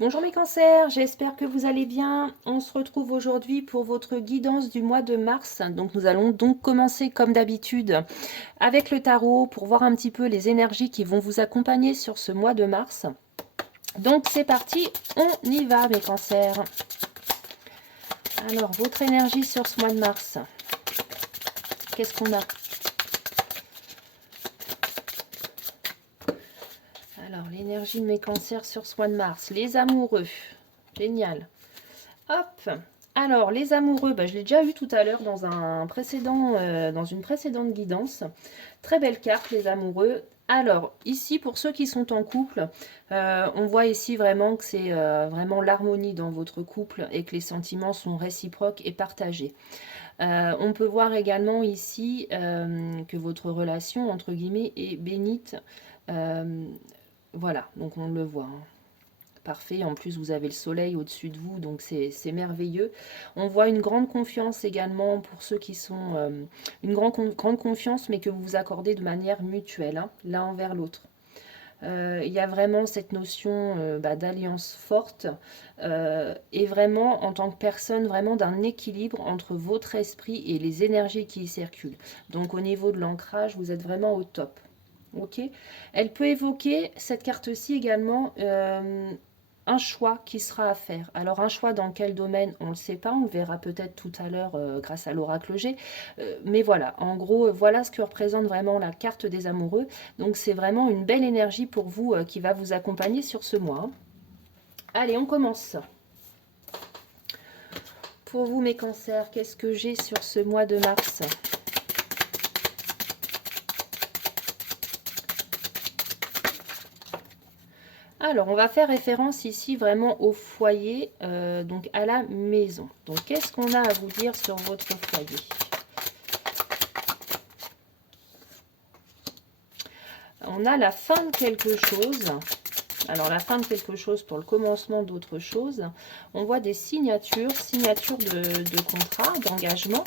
Bonjour mes cancers, j'espère que vous allez bien. On se retrouve aujourd'hui pour votre guidance du mois de mars. Donc nous allons donc commencer comme d'habitude avec le tarot pour voir un petit peu les énergies qui vont vous accompagner sur ce mois de mars. Donc c'est parti, on y va mes cancers. Alors votre énergie sur ce mois de mars, qu'est-ce qu'on a? Alors l'énergie de mes cancers sur ce mois de mars, les amoureux, génial. Hop. Alors, les amoureux, je l'ai déjà vu tout à l'heure dans dans une précédente guidance. Très belle carte, les amoureux. Alors, ici, pour ceux qui sont en couple, on voit ici vraiment que c'est vraiment l'harmonie dans votre couple et que les sentiments sont réciproques et partagés. On peut voir également ici que votre relation, entre guillemets, est bénite. Euh, voilà, donc on le voit, hein. Parfait, en plus vous avez le soleil au-dessus de vous, donc c'est merveilleux. On voit une grande confiance également pour ceux qui sont... une grande confiance, mais que vous vous accordez de manière mutuelle, hein, l'un envers l'autre. Il y a vraiment cette notion d'alliance forte et vraiment en tant que personne, vraiment d'un équilibre entre votre esprit et les énergies qui y circulent. Donc au niveau de l'ancrage, vous êtes vraiment au top. Ok. Elle peut évoquer cette carte-ci également un choix qui sera à faire. Alors un choix dans quel domaine, on ne le sait pas, on le verra peut-être tout à l'heure grâce à l'oracle G. Mais voilà, en gros, voilà ce que représente vraiment la carte des amoureux. Donc c'est vraiment une belle énergie pour vous qui va vous accompagner sur ce mois, hein. Allez, on commence. Pour vous mes cancers, qu'est-ce que j'ai sur ce mois de mars? Alors, on va faire référence ici vraiment au foyer, donc à la maison. Donc, qu'est-ce qu'on a à vous dire sur votre foyer? On a la fin de quelque chose. Alors, la fin de quelque chose pour le commencement d'autre chose. On voit des signatures de contrat, d'engagement.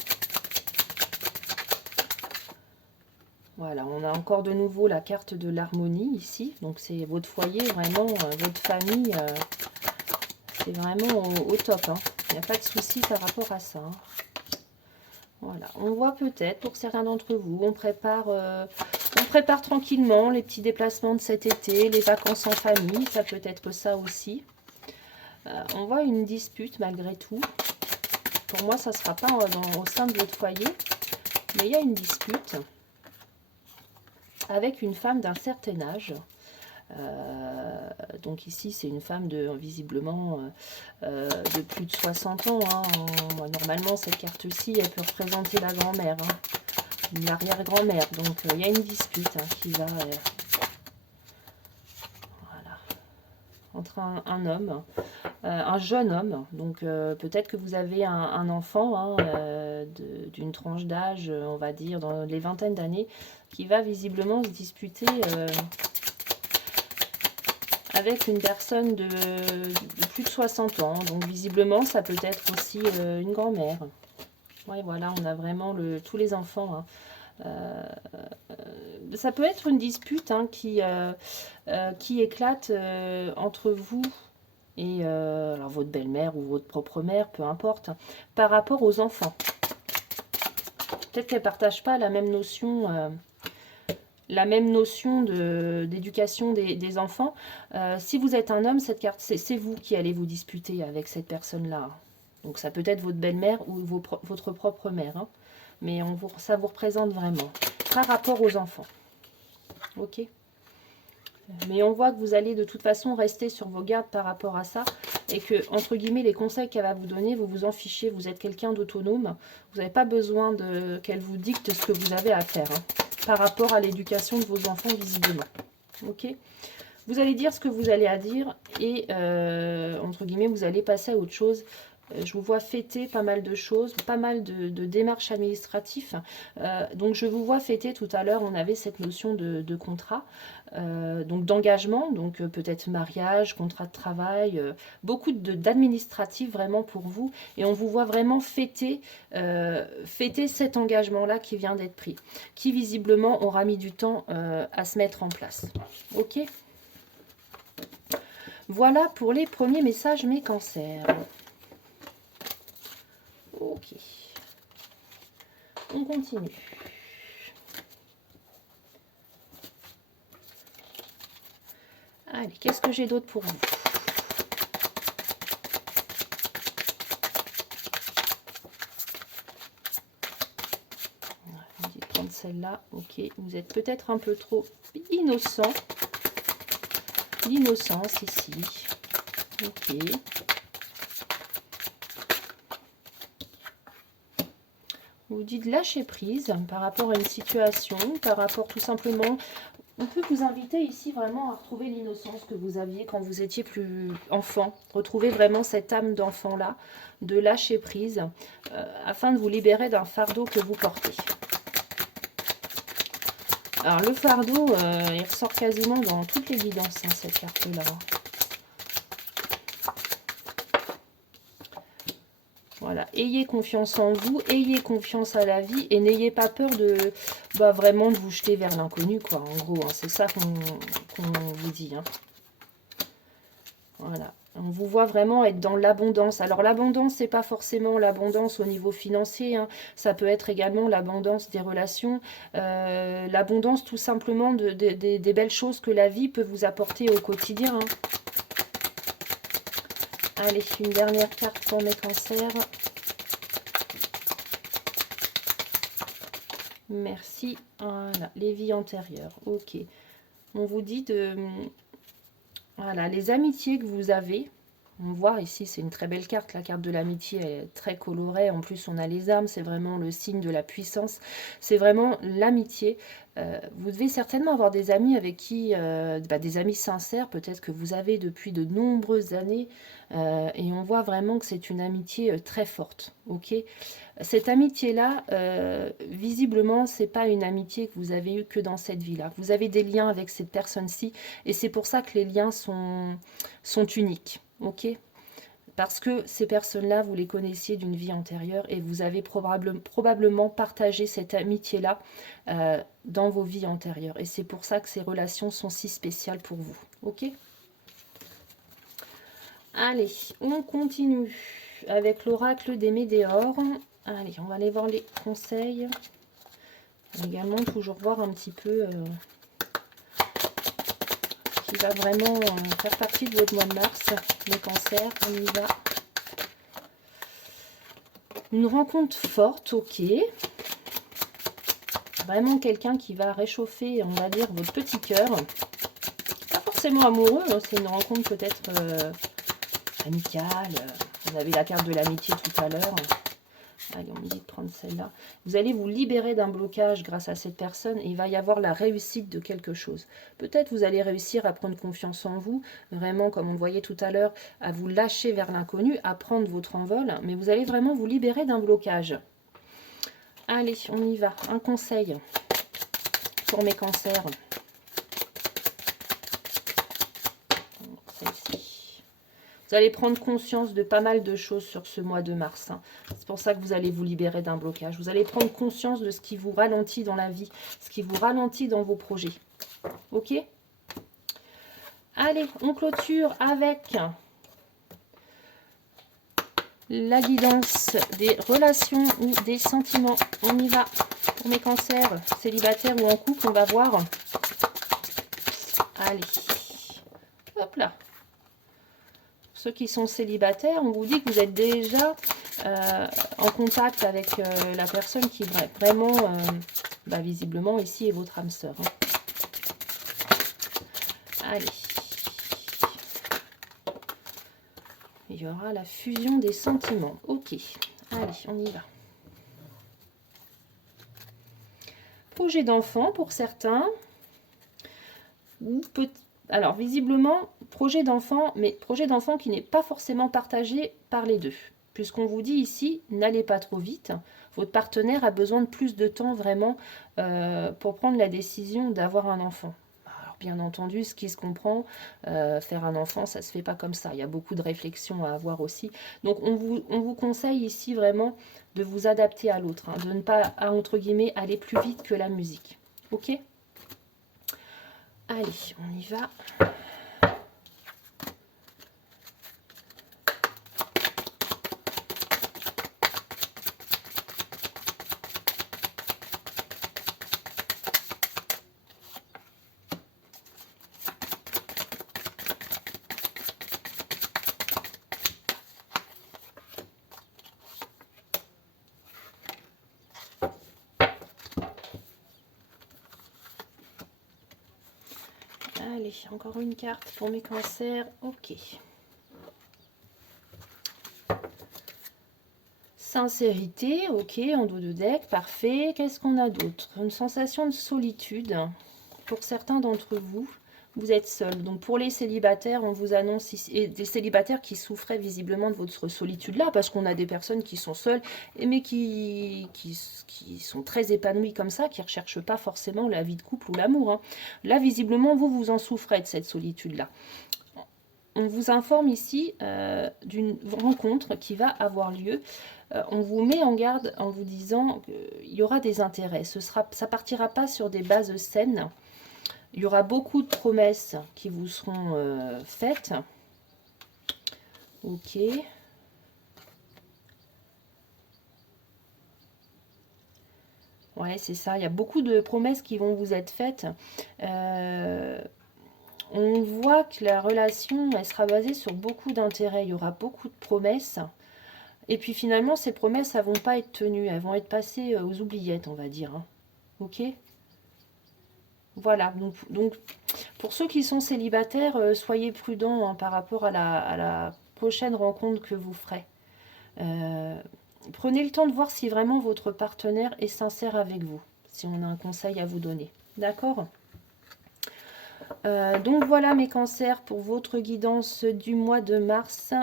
Voilà, on a encore de nouveau la carte de l'harmonie ici. Donc, c'est votre foyer, vraiment, votre famille. C'est vraiment au top, hein. Il n'y a pas de souci par rapport à ça, hein. Voilà, on voit peut-être pour certains d'entre vous, on prépare tranquillement les petits déplacements de cet été, les vacances en famille, ça peut être ça aussi. On voit une dispute malgré tout. Pour moi, ça ne sera pas au sein de votre foyer, mais il y a une dispute avec une femme d'un certain âge. Donc ici, c'est une femme visiblement de plus de 60 ans, hein. Normalement, cette carte-ci, elle peut représenter la grand-mère, hein, une arrière-grand-mère. Donc, il y a une dispute qui va voilà, entre un homme, un jeune homme. Donc, peut-être que vous avez un enfant, hein, d'une tranche d'âge, on va dire, dans les vingtaines d'années, qui va visiblement se disputer avec une personne de plus de 60 ans. Donc visiblement, ça peut être aussi une grand-mère. Ouais, voilà, on a vraiment tous les enfants, hein. Ça peut être une dispute, hein, qui éclate entre vous et alors votre belle-mère ou votre propre mère, peu importe, hein, par rapport aux enfants. Peut-être qu'elle ne partage pas la même notion d'éducation des enfants. Si vous êtes un homme, cette carte, c'est vous qui allez vous disputer avec cette personne-là. Donc ça peut être votre belle-mère ou votre propre mère, hein. Mais ça vous représente vraiment par rapport aux enfants. Ok. Mais on voit que vous allez de toute façon rester sur vos gardes par rapport à ça. Et que, entre guillemets, les conseils qu'elle va vous donner, vous vous en fichez. Vous êtes quelqu'un d'autonome. Vous n'avez pas besoin qu'elle vous dicte ce que vous avez à faire, hein, par rapport à l'éducation de vos enfants, visiblement. Ok. Vous allez dire ce que vous allez à dire. Et, entre guillemets, vous allez passer à autre chose. Je vous vois fêter pas mal de choses, pas mal de démarches administratives. Donc je vous vois fêter tout à l'heure, on avait cette notion de contrat, donc d'engagement, donc peut-être mariage, contrat de travail, beaucoup d'administratifs vraiment pour vous. Et on vous voit vraiment fêter cet engagement-là qui vient d'être pris, qui visiblement aura mis du temps à se mettre en place. Ok ? Voilà pour les premiers messages, mes cancers. Ok. On continue. Allez, qu'est-ce que j'ai d'autre pour vous? On dit de prendre celle-là. Ok, vous êtes peut-être un peu trop innocent. L'innocence ici. Ok. Vous dites lâcher prise par rapport à une situation, par rapport tout simplement. On peut vous inviter ici vraiment à retrouver l'innocence que vous aviez quand vous étiez plus enfant. Retrouver vraiment cette âme d'enfant-là, de lâcher prise, afin de vous libérer d'un fardeau que vous portez. Alors le fardeau, il ressort quasiment dans toutes les guidances, hein, cette carte-là. Voilà, ayez confiance en vous, ayez confiance à la vie et n'ayez pas peur de vraiment de vous jeter vers l'inconnu, quoi. En gros, hein, c'est ça qu'on vous dit. Hein. Voilà, on vous voit vraiment être dans l'abondance. Alors l'abondance, c'est pas forcément l'abondance au niveau financier, hein. Ça peut être également l'abondance des relations, l'abondance tout simplement des belles choses que la vie peut vous apporter au quotidien. Hein. Allez, une dernière carte pour mes cancers. Merci. Voilà, les vies antérieures. Ok. On vous dit de... Voilà, les amitiés que vous avez. On voit ici, c'est une très belle carte. La carte de l'amitié est très colorée. En plus, on a les âmes. C'est vraiment le signe de la puissance. C'est vraiment l'amitié. Vous devez certainement avoir des amis avec qui... des amis sincères, peut-être que vous avez depuis de nombreuses années. Et on voit vraiment que c'est une amitié très forte. Ok. Cette amitié-là, visiblement, c'est pas une amitié que vous avez eue que dans cette vie-là. Vous avez des liens avec cette personne-ci, et c'est pour ça que les liens sont uniques, ok? Parce que ces personnes-là, vous les connaissiez d'une vie antérieure, et vous avez probablement partagé cette amitié-là dans vos vies antérieures. Et c'est pour ça que ces relations sont si spéciales pour vous, ok? Allez, on continue avec l'oracle des météores. Allez, on va aller voir les conseils. Également, toujours voir un petit peu ce qui va vraiment faire partie de votre mois de mars. Les cancers, on y va. Une rencontre forte, ok. Vraiment quelqu'un qui va réchauffer, on va dire, votre petit cœur. Pas forcément amoureux, hein, c'est une rencontre peut-être amicale. Vous avez la carte de l'amitié tout à l'heure. Allez, on me dit de prendre celle-là. Vous allez vous libérer d'un blocage grâce à cette personne et il va y avoir la réussite de quelque chose. Peut-être vous allez réussir à prendre confiance en vous, vraiment comme on le voyait tout à l'heure, à vous lâcher vers l'inconnu, à prendre votre envol, mais vous allez vraiment vous libérer d'un blocage. Allez, on y va. Un conseil pour mes cancers. Celle-ci. Vous allez prendre conscience de pas mal de choses sur ce mois de mars. Hein. C'est pour ça que vous allez vous libérer d'un blocage. Vous allez prendre conscience de ce qui vous ralentit dans la vie, ce qui vous ralentit dans vos projets. Ok? Allez, on clôture avec la guidance des relations ou des sentiments. On y va. Pour mes cancers, célibataires ou en couple, on va voir. Allez. Hop là. Ceux qui sont célibataires, on vous dit que vous êtes déjà en contact avec la personne qui vraiment, visiblement, ici est votre âme sœur. Hein. Allez. Il y aura la fusion des sentiments. Ok. Allez, on y va. Projet d'enfant pour certains. Ou peut Alors, visiblement, projet d'enfant, mais projet d'enfant qui n'est pas forcément partagé par les deux. Puisqu'on vous dit ici, n'allez pas trop vite. Votre partenaire a besoin de plus de temps vraiment pour prendre la décision d'avoir un enfant. Alors, bien entendu, ce qui se comprend, faire un enfant, ça ne se fait pas comme ça. Il y a beaucoup de réflexions à avoir aussi. Donc, on vous conseille ici vraiment de vous adapter à l'autre, hein, de ne pas, entre guillemets, aller plus vite que la musique. Ok ? Allez, on y va. Allez, encore une carte pour mes cancers. Ok. Sincérité, ok, en dos de deck, parfait. Qu'est-ce qu'on a d'autre? Une sensation de solitude. Pour certains d'entre vous, vous êtes seul. Donc pour les célibataires, on vous annonce ici, et des célibataires qui souffraient visiblement de votre solitude-là, parce qu'on a des personnes qui sont seules, mais qui sont très épanouies comme ça, qui ne recherchent pas forcément la vie de couple ou l'amour, hein. Là, visiblement, vous en souffrez de cette solitude-là. On vous informe ici d'une rencontre qui va avoir lieu. On vous met en garde en vous disant qu'il y aura des intérêts. Ça partira pas sur des bases saines. Il y aura beaucoup de promesses qui vous seront faites. Ok. Ouais, c'est ça. Il y a beaucoup de promesses qui vont vous être faites. On voit que la relation, elle sera basée sur beaucoup d'intérêts. Il y aura beaucoup de promesses. Et puis finalement, ces promesses, elles ne vont pas être tenues. Elles vont être passées aux oubliettes, on va dire, hein. Ok? Voilà. Donc, pour ceux qui sont célibataires, soyez prudents, hein, par rapport à la prochaine rencontre que vous ferez. Prenez le temps de voir si vraiment votre partenaire est sincère avec vous. Si on a un conseil à vous donner. D'accord? Donc voilà mes cancers pour votre guidance du mois de mars.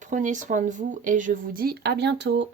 Prenez soin de vous et je vous dis à bientôt.